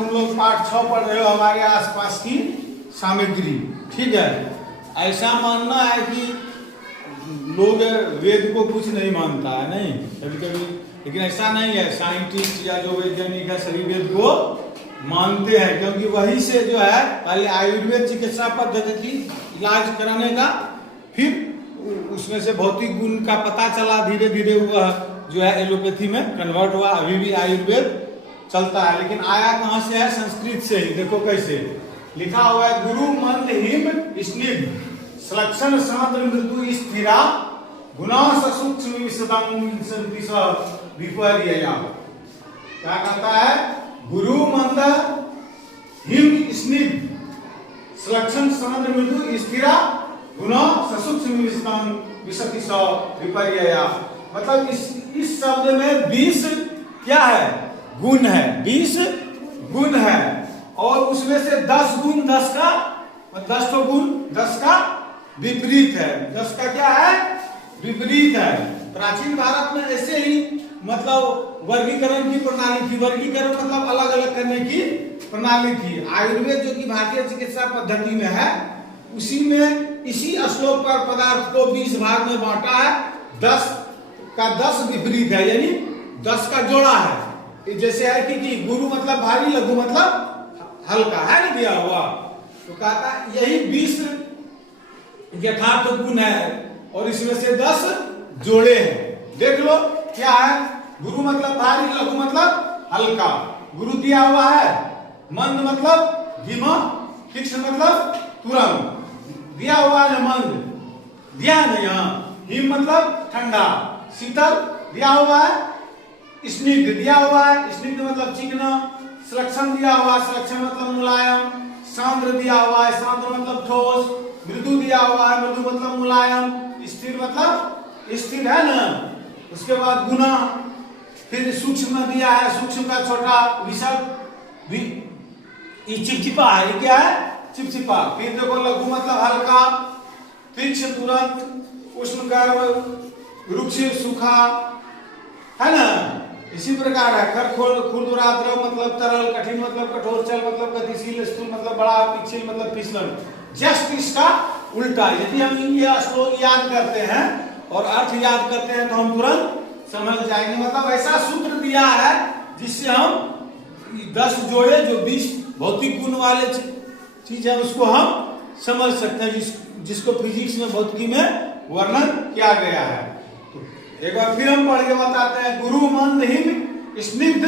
तुम लोग पाठ 6 पढ़ रहे हो हमारे आसपास की सामग्री, ठीक है। ऐसा मानना है कि लोग वेद को कुछ नहीं मानता है, नहीं कभी कभी, लेकिन ऐसा नहीं है। साइंटिस्ट या जो वैज्ञानिक है सभी वेद को मानते हैं, क्योंकि वही से जो है पहले आयुर्वेद चिकित्सा पद्धति थी इलाज कराने का, फिर उसमें से भौतिक गुण का पता चला, धीरे धीरे वह जो है एलोपैथी में कन्वर्ट हुआ। अभी भी आयुर्वेद चलता है, लेकिन आया कहां से है? संस्कृत से ही। देखो कैसे लिखा हुआ है, गुरु मंद हिम स्निग्ध सलक्षण सान्द्र मृदु स्थिरा गुना सूक्ष्म विपर्यया। क्या कहता है? गुरु मंद हिम स्निग्ध सलक्षण सान्द्र मृदु स्थिरा गुना सूक्ष्म विपर्यया। मतलब इस शब्द में 20 क्या है? गुण है, 20 गुण है, और उसमें से 10 गुण 10 का 10 तो गुण 10 का विपरीत है। 10 का क्या है? विपरीत है। प्राचीन भारत में ऐसे ही मतलब वर्गीकरण की प्रणाली थी। वर्गीकरण मतलब अलग अलग करने की प्रणाली थी। आयुर्वेद जो कि भारतीय चिकित्सा पद्धति में है, उसी में इसी श्लोक पर पदार्थ को 20 भाग में बांटा है। 10 का 10 विपरीत है, यानी 10 का जोड़ा है। जैसे है कि गुरु मतलब भारी, लघु मतलब हल्का है ना दिया हुआ। तो कहता यही 20 यथार्थ गुण है और इसमें से 10 जोड़े हैं। देख लो क्या है? गुरु मतलब भारी, लघु मतलब हल्का। गुरु दिया हुआ है, मंद मतलब धीमा, तीक्ष्ण मतलब तुरंत दिया हुआ है। मंद दिया नहीं, यहाँ हिम मतलब ठंडा, शीतल दिया हुआ है। स्निग्ध दिया हुआ है, स्निग्ध मतलब चिकना। सुलक्षण दिया हुआ है, सुलक्षण मतलब मुलायम। सांद्र दिया हुआ है, सांद्र मतलब ठोस। मृदु दिया हुआ है, मृदु मतलब मुलायम। स्थिर मतलब स्थिर है ना। उसके बाद गुना, फिर सूक्ष्म दिया है, सूक्ष्म का छोटा। विषद ये चिपचिपा है, ये क्या है? चिपचिपा। फिर देखो लघु मतलब हल्का, तीक्ष्ण तुरंत, उष्णगर्भ, रुक्ष सूखा, है ना। इसी प्रकार है खुरदुरा द्रव मतलब तरल, कठिन मतलब कठोर, चल मतलब गतिशील, स्थूल मतलब बड़ा, पिछल मतलब फिसलन। जस्ट इसका उल्टा। यदि हम ये श्लोक याद करते हैं और अर्थ याद करते हैं तो हम तुरंत समझ जाएंगे। मतलब ऐसा सूत्र दिया है जिससे हम 10 जोड़े जो 20 भौतिक गुण वाले चीज है उसको हम समझ सकते हैं, जिसको फिजिक्स में, भौतिकी में वर्णन किया गया है। एक बार फिर हम पढ़ के बताते हैं। गुरु मंद हिम स्निग्ध